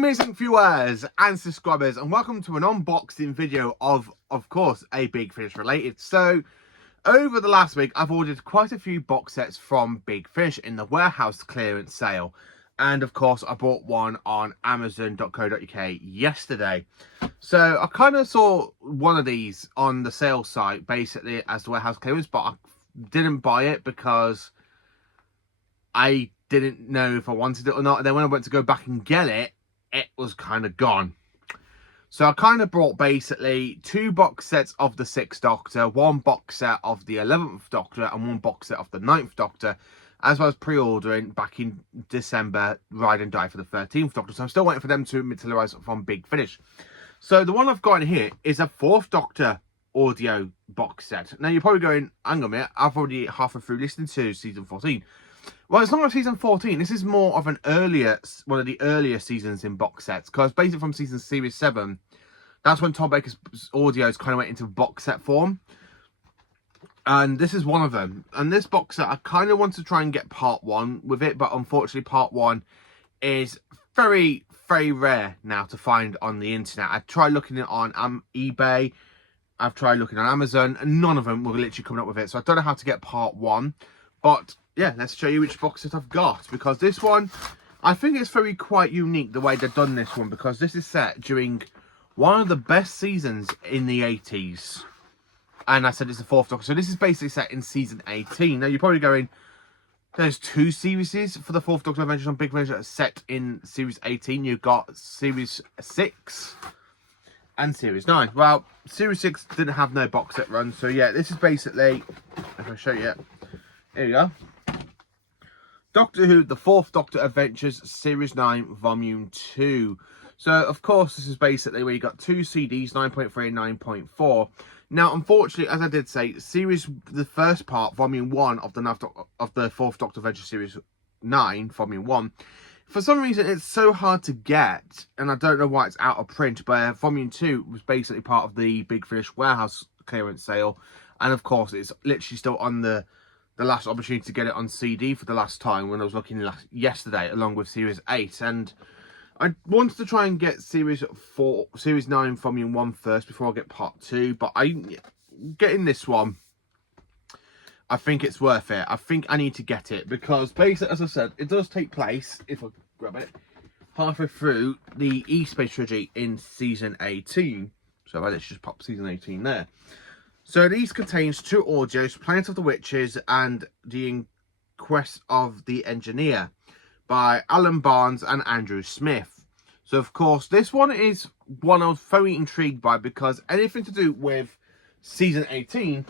amazing viewers and subscribers, and welcome to an unboxing video of course, a Big Finish related. So, over the last week, I've ordered quite a few box sets from Big Finish in the warehouse clearance sale. And of course, I bought one on Amazon.co.uk yesterday. So, I kind of saw one of these on the sale site, basically, as the warehouse clearance, but I didn't buy it because I didn't know if I wanted it or not. And then when I went to go back and get it, it was kind of gone. So I kind of brought basically 2 box sets of the 6th Doctor, 1 box set of the 11th Doctor, and 1 box set of the 9th Doctor, as well as pre-ordering back in December Ride and Die for the 13th Doctor. So I'm still waiting for them to materialise from Big Finish. So the one I've got in here is a 4th Doctor audio box set. Now you're probably going, hang on a minute, I've already halfway through listening to season 14. Well, it's not like season 14. This is more of one of the earlier seasons in box sets. Because basically from series 7, that's when Tom Baker's audios kind of went into box set form. And this is one of them. And this box set, I kind of want to try and get part 1 with it. But unfortunately, part 1 is very, very rare now to find on the internet. I tried looking it on eBay. I've tried looking on Amazon. And none of them were literally coming up with it. So I don't know how to get part 1. But yeah, let's show you which box set I've got, because this one, I think it's very quite unique the way they've done this one, because this is set during one of the best seasons in the 80s. And I said it's the 4th Doctor, so this is basically set in season 18. Now you're probably going, there's 2 series for the 4th Doctor Adventures on Big Finish that are set in series 18. You've got series 6 and series 9. Well, series 6 didn't have no box set run, so yeah, this is basically, if I show you, here you go. Doctor Who, the 4th Doctor Adventures, Series 9, Volume 2. So, of course, this is basically where you got 2 CDs, 9.3 and 9.4. Now, unfortunately, as I did say, the first part, Volume 1 of the 4th Doctor Adventures Series 9, Volume 1, for some reason, it's so hard to get, and I don't know why it's out of print, but Volume 2 was basically part of the Big Finish warehouse clearance sale, and of course, it's literally still on the last opportunity to get it on CD for the last time when I was looking yesterday, along with Series 8. And I wanted to try and get Series 9 Volume 1 first before I get Part 2. But getting this one, I think it's worth it. I think I need to get it because basically, as I said, it does take place, if I grab it, halfway through the E-Space trilogy in Season 18. So let's just pop Season 18 there. So these contains 2 audios, Planet of the Witches and The Inquest of the Engineer by Alan Barnes and Andrew Smith. So of course, this one is one I was very intrigued by because anything to do with Season 18,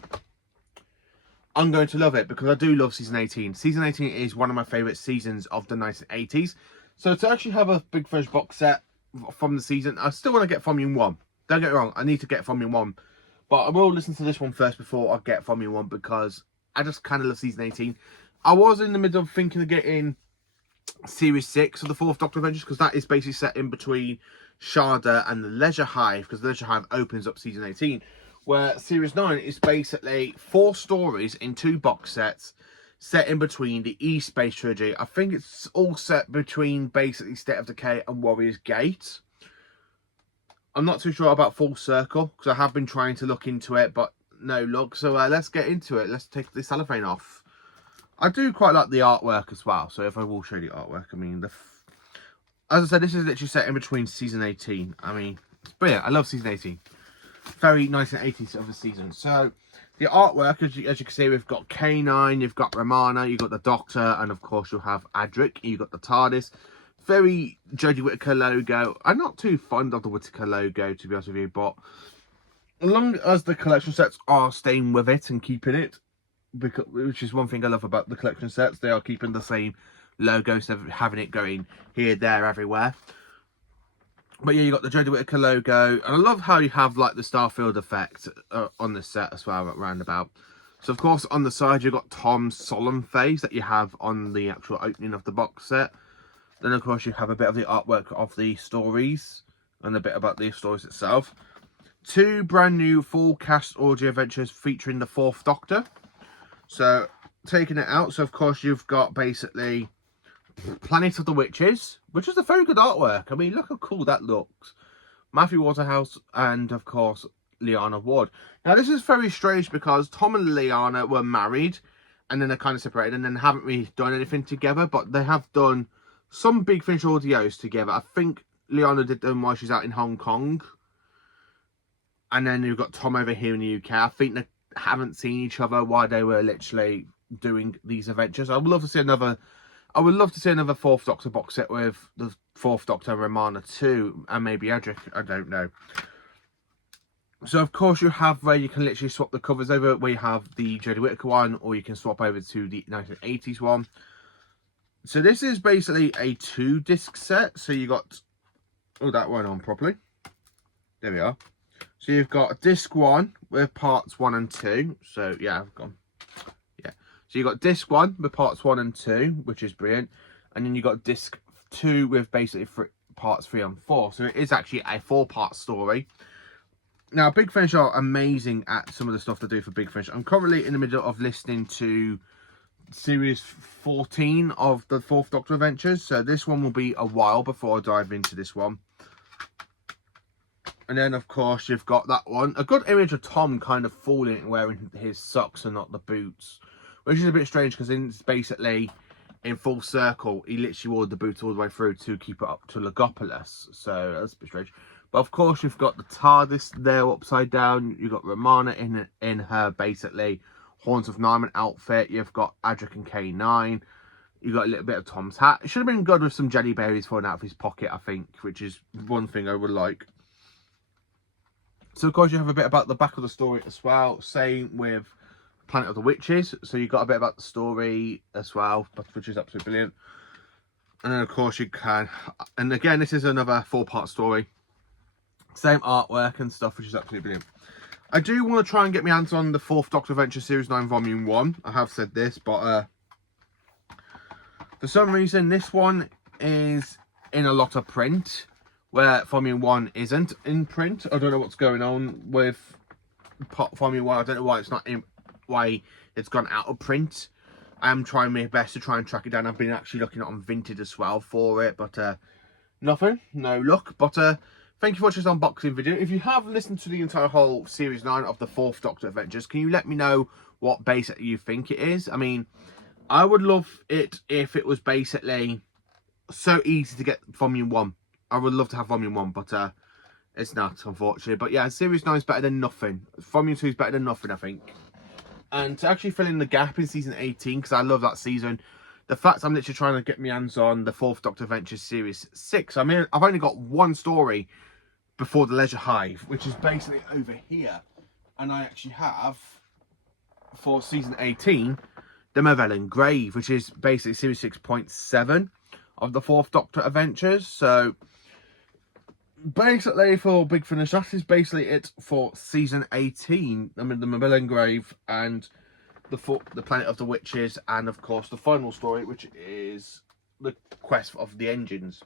I'm going to love it because I do love Season 18. Season 18 is one of my favourite seasons of the 1980s. So to actually have a Big Finish box set from the season, I still want to get Volume 1. Don't get me wrong, I need to get Volume 1. But I will listen to this one first before I get Volume 1 because I just kind of love Season 18. I was in the middle of thinking of getting Series 6 of the 4th Doctor Adventures because that is basically set in between Shada and the Leisure Hive, because the Leisure Hive opens up Season 18, where Series 9 is basically 4 stories in 2 box sets set in between the E-Space trilogy. I think it's all set between basically State of Decay and Warrior's Gate. I'm not too sure about Full Circle, because I have been trying to look into it, but no luck. So let's get into it. Let's take the cellophane off. I do quite like the artwork as well, so if I will show you the artwork, I mean, as I said, this is literally set in between Season 18. I mean, it's brilliant. I love Season 18. Very 1980s of the season. So, the artwork, as you can see, we've got K9, you've got Romana, you've got the Doctor, and of course you'll have Adric, you've got the TARDIS. Very Jodie Whittaker logo. I'm not too fond of the Whittaker logo, to be honest with you, but as long as the collection sets are staying with it and keeping it, which is one thing I love about the collection sets, they are keeping the same logo, instead of having it going here, there, everywhere. But yeah, you got the Jodie Whittaker logo, and I love how you have like the Starfield effect on the set as well, roundabout. So of course on the side you've got Tom's solemn face that you have on the actual opening of the box set. Then, of course, you have a bit of the artwork of the stories and a bit about the stories itself. 2 brand new full cast audio adventures featuring the 4th Doctor. So, taking it out. So, of course, you've got basically Planet of the Witches, which is a very good artwork. I mean, look how cool that looks. Matthew Waterhouse and, of course, Liana Ward. Now, this is very strange because Tom and Liana were married and then they're kind of separated and then haven't really done anything together, but they have done some Big Finish audios together. I think Liana did them while she's out in Hong Kong. And then you've got Tom over here in the UK. I think they haven't seen each other while they were literally doing these adventures. I would love to see another Fourth Doctor box set with the Fourth Doctor, Romana too, and maybe Edric. I don't know. So, of course, you have where you can literally swap the covers over, where you have the Jodie Whittaker one, or you can swap over to the 1980s one. So, this is basically a 2-disc set. So, you got... Oh, that went on properly. There we are. So, you've got disc 1 with parts 1 and 2. So, yeah, I've gone. Yeah. So, you've got disc 1 with parts 1 and 2, which is brilliant. And then you've got disc 2 with basically parts 3 and 4. So, it is actually a 4-part story. Now, Big Finish are amazing at some of the stuff they do for Big Finish. I'm currently in the middle of listening to series 14 of the Fourth Doctor Adventures. So this one will be a while before I dive into this one. And then, of course, you've got that one. A good image of Tom kind of falling and wearing his socks and not the boots. Which is a bit strange because it's basically in full circle. He literally wore the boots all the way through to keep it up to Logopolis. So that's a bit strange. But of course, you've got the TARDIS there upside down. You've got Romana in her basically Horns of Nimon outfit. You've got Adric and K9. You've got a little bit of Tom's hat. It should have been good with some jelly berries falling out of his pocket, I think, which is one thing I would like. So, of course, you have a bit about the back of the story as well. Same with Planet of the Witches. So, you've got a bit about the story as well, which is absolutely brilliant. And then, of course, you can... And again, this is another 4-part story. Same artwork and stuff, which is absolutely brilliant. I do want to try and get my hands on the Fourth Doctor Adventure Series 9 Volume 1. I have said this, but for some reason, this one is in a lot of print, where Volume 1 isn't in print. I don't know what's going on with Volume 1. I don't know why it's not in, why it's gone out of print. I am trying my best to try and track it down. I've been actually looking on Vinted as well for it, but nothing, no luck. But thank you for watching this unboxing video. If you have listened to the entire whole Series 9 of the Fourth Doctor Adventures, can you let me know what basically you think it is? I mean, I would love it if it was basically so easy to get Volume 1. I would love to have Volume 1, but it's not, unfortunately. But yeah, Series 9 is better than nothing. Volume 2 is better than nothing, I think. And to actually fill in the gap in Season 18, because I love that season, the fact I'm literally trying to get my hands on the Fourth Doctor Adventures Series 6. I mean, I've only got one story before the Leisure Hive, which is basically over here, and I actually have for Season 18 the Mavellan Grave, which is basically Series 6.7 of the Fourth Doctor Adventures. So basically for Big Finish, that is basically it for Season 18. I mean, the Mavellan Grave and the Planet of the Witches, and of course the final story, which is the Quest of the Engines.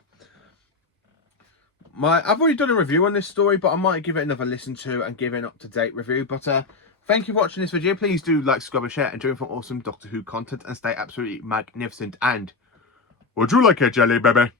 I've already done a review on this story, but I might give it another listen to and give an up-to-date review. But thank you for watching this video. Please do like, subscribe and share, and join for awesome Doctor Who content, and stay absolutely magnificent. And would you like a jelly, baby?